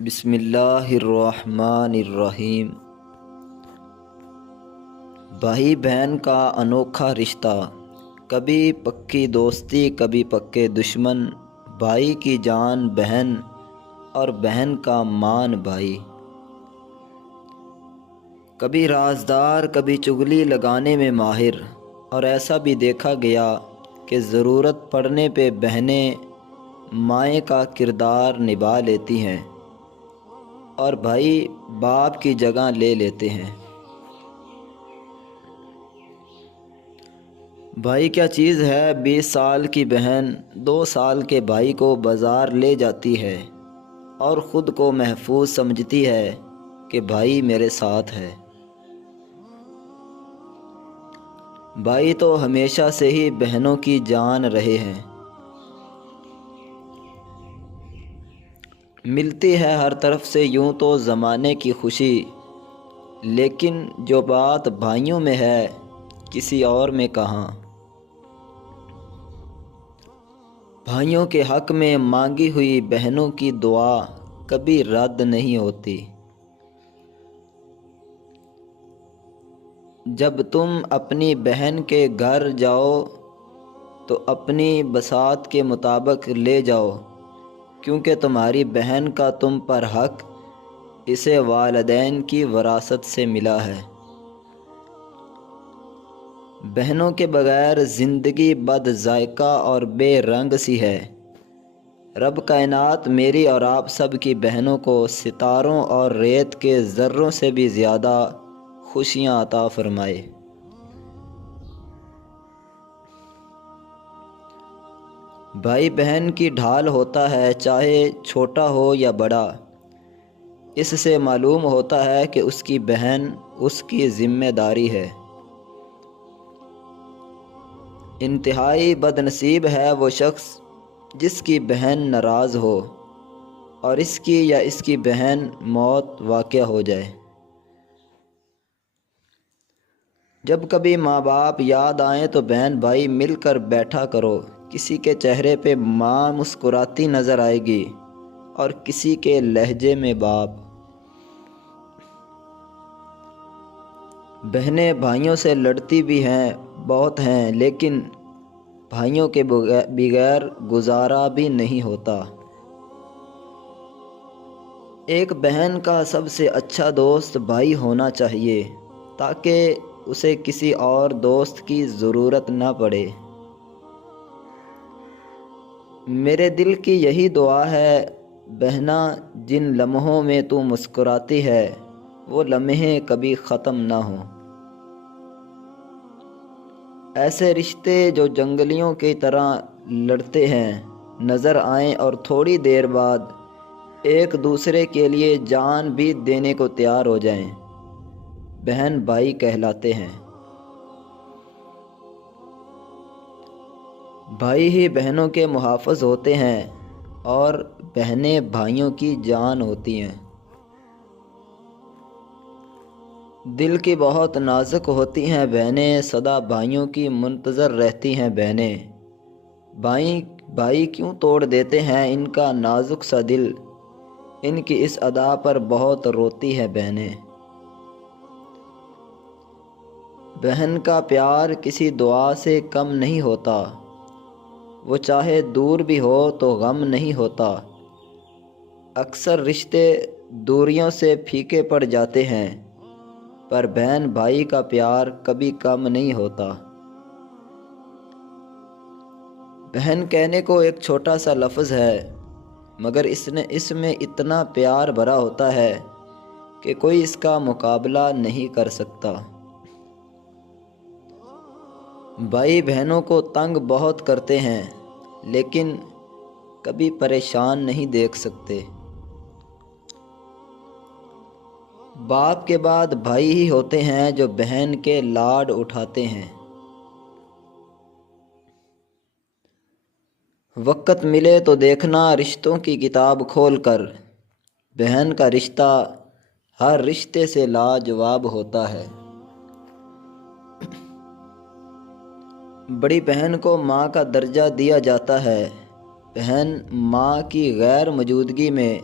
بسم اللہ الرحمن الرحیم۔ بھائی بہن کا انوکھا رشتہ، کبھی پکی دوستی کبھی پکے دشمن، بھائی کی جان بہن اور بہن کا مان بھائی، کبھی رازدار کبھی چغلی لگانے میں ماہر، اور ایسا بھی دیکھا گیا کہ ضرورت پڑنے پہ بہنیں مائیں کا کردار نبھا لیتی ہیں اور بھائی باپ کی جگہ لے لیتے ہیں۔ بھائی کیا چیز ہے؟ 20 سال کی بہن 2 سال کے بھائی کو بازار لے جاتی ہے اور خود کو محفوظ سمجھتی ہے کہ بھائی میرے ساتھ ہے۔ بھائی تو ہمیشہ سے ہی بہنوں کی جان رہے ہیں۔ ملتی ہے ہر طرف سے یوں تو زمانے کی خوشی، لیکن جو بات بھائیوں میں ہے کسی اور میں کہاں۔ بھائیوں کے حق میں مانگی ہوئی بہنوں کی دعا کبھی رد نہیں ہوتی۔ جب تم اپنی بہن کے گھر جاؤ تو اپنی بساط کے مطابق لے جاؤ، کیونکہ تمہاری بہن کا تم پر حق اسے والدین کی وراثت سے ملا ہے۔ بہنوں کے بغیر زندگی بد ذائقہ اور بے رنگ سی ہے۔ رب کائنات میری اور آپ سب کی بہنوں کو ستاروں اور ریت کے ذروں سے بھی زیادہ خوشیاں عطا فرمائے۔ بھائی بہن کی ڈھال ہوتا ہے، چاہے چھوٹا ہو یا بڑا۔ اس سے معلوم ہوتا ہے کہ اس کی بہن اس کی ذمہ داری ہے۔ انتہائی بد نصیب ہے وہ شخص جس کی بہن ناراض ہو اور اس کی یا اس کی بہن موت واقع ہو جائے۔ جب کبھی ماں باپ یاد آئیں تو بہن بھائی مل کر بیٹھا کرو۔ کسی کے چہرے پہ ماں مسکراتی نظر آئے گی اور کسی کے لہجے میں باپ۔ بہنیں بھائیوں سے لڑتی بھی ہیں، بہت ہیں، لیکن بھائیوں کے بغیر گزارا بھی نہیں ہوتا۔ ایک بہن کا سب سے اچھا دوست بھائی ہونا چاہیے تاکہ اسے کسی اور دوست کی ضرورت نہ پڑے۔ میرے دل کی یہی دعا ہے بہنا، جن لمحوں میں تو مسکراتی ہے وہ لمحے کبھی ختم نہ ہوں۔ ایسے رشتے جو جنگلیوں کی طرح لڑتے ہیں نظر آئیں اور تھوڑی دیر بعد ایک دوسرے کے لیے جان بھی دینے کو تیار ہو جائیں، بہن بھائی کہلاتے ہیں۔ بھائی ہی بہنوں کے محافظ ہوتے ہیں اور بہنیں بھائیوں کی جان ہوتی ہیں۔ دل کی بہت نازک ہوتی ہیں بہنیں، سدا بھائیوں کی منتظر رہتی ہیں بہنیں۔ بھائی کیوں توڑ دیتے ہیں ان کا نازک سا دل، ان کی اس ادا پر بہت روتی ہیں بہنیں۔ بہن کا پیار کسی دعا سے کم نہیں ہوتا، وہ چاہے دور بھی ہو تو غم نہیں ہوتا۔ اکثر رشتے دوریوں سے پھیکے پڑ جاتے ہیں، پر بہن بھائی کا پیار کبھی کم نہیں ہوتا۔ بہن کہنے کو ایک چھوٹا سا لفظ ہے، مگر اس میں اتنا پیار بھرا ہوتا ہے کہ کوئی اس کا مقابلہ نہیں کر سکتا۔ بھائی بہنوں کو تنگ بہت کرتے ہیں، لیکن کبھی پریشان نہیں دیکھ سکتے۔ باپ کے بعد بھائی ہی ہوتے ہیں جو بہن کے لاڈ اٹھاتے ہیں۔ وقت ملے تو دیکھنا رشتوں کی کتاب کھول کر، بہن کا رشتہ ہر رشتے سے لاجواب ہوتا ہے۔ بڑی بہن کو ماں کا درجہ دیا جاتا ہے۔ بہن ماں کی غیر موجودگی میں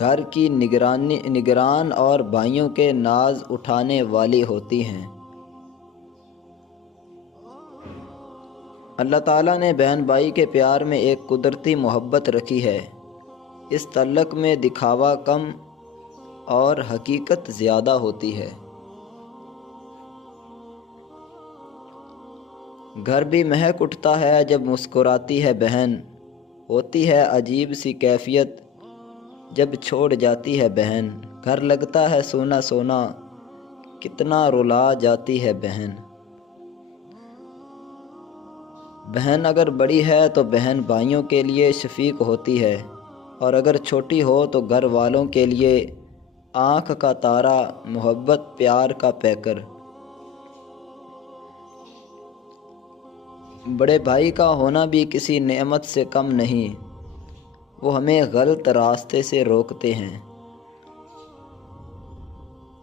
گھر کی نگران اور بھائیوں کے ناز اٹھانے والی ہوتی ہیں۔ اللہ تعالیٰ نے بہن بھائی کے پیار میں ایک قدرتی محبت رکھی ہے۔ اس تعلق میں دکھاوا کم اور حقیقت زیادہ ہوتی ہے۔ گھر بھی مہک اٹھتا ہے جب مسکراتی ہے بہن، ہوتی ہے عجیب سی کیفیت جب چھوڑ جاتی ہے بہن۔ گھر لگتا ہے سونا سونا، کتنا رلا جاتی ہے بہن۔ بہن اگر بڑی ہے تو بہن بھائیوں کے لیے شفیق ہوتی ہے، اور اگر چھوٹی ہو تو گھر والوں کے لیے آنکھ کا تارا، محبت پیار کا پیکر۔ بڑے بھائی کا ہونا بھی کسی نعمت سے کم نہیں، وہ ہمیں غلط راستے سے روکتے ہیں۔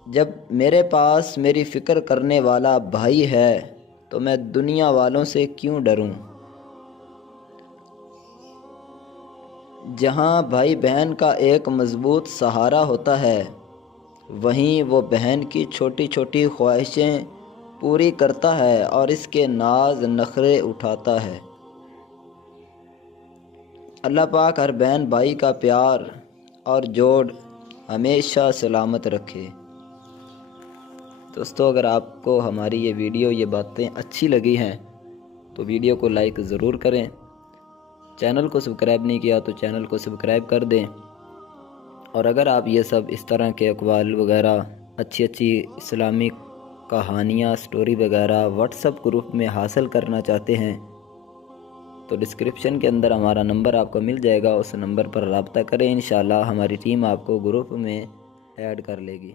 جب میرے پاس میری فکر کرنے والا بھائی ہے تو میں دنیا والوں سے کیوں ڈروں۔ جہاں بھائی بہن کا ایک مضبوط سہارا ہوتا ہے، وہیں وہ بہن کی چھوٹی چھوٹی خواہشیں پوری کرتا ہے اور اس کے ناز نخرے اٹھاتا ہے۔ اللہ پاک ہر بہن بھائی کا پیار اور جوڑ ہمیشہ سلامت رکھے۔ دوستو، اگر آپ کو ہماری یہ ویڈیو، یہ باتیں اچھی لگی ہیں تو ویڈیو کو لائک ضرور کریں۔ چینل کو سبسکرائب نہیں کیا تو چینل کو سبسکرائب کر دیں، اور اگر آپ یہ سب اس طرح کے اقوال وغیرہ، اچھی اسلامی کہانیاں، سٹوری وغیرہ واٹس ایپ گروپ میں حاصل کرنا چاہتے ہیں تو ڈسکرپشن کے اندر ہمارا نمبر آپ کو مل جائے گا، اس نمبر پر رابطہ کریں۔ انشاءاللہ ہماری ٹیم آپ کو گروپ میں ایڈ کر لے گی۔